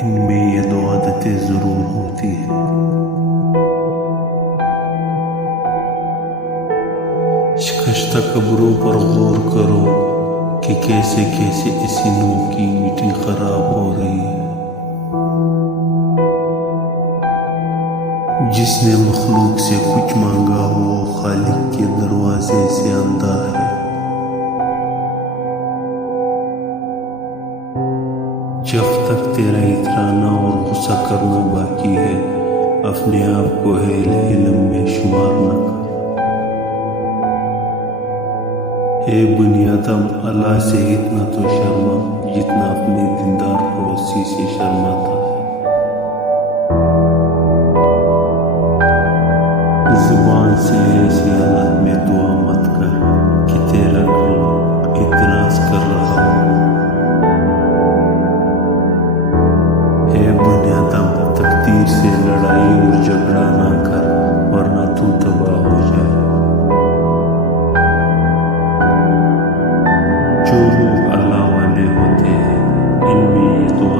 इनमें ये दो आदतें ज़रूर होती हैं। शिकस्त कब्रों पर गौर करो कि कैसे कैसे इसी नूर की मिट्टी खराब हो रही है। जिसने मखलूक से कुछ मांगा हो वो खालिक के दरवाजे से अंधा है। जब तक तेरा इतराना और गुस्सा करना बाकी है, अपने आप को इल्म में शुमार न कर। हे बुनियादम, अल्लाह से इतना तो शर्मा जितना अपने दीनदार पड़ोसी से शर्माता है। जुबान से ऐसी हालत में दुआ मत कर कि तेरा रब इतराज कर रहा हो। हे बुनियादम, तकदीर से लड़ाई और झगड़ा ना कर वरना तू तबाह हो जाए। जो लोग अल्लाह वाले होते हैं इनमें ये दुआ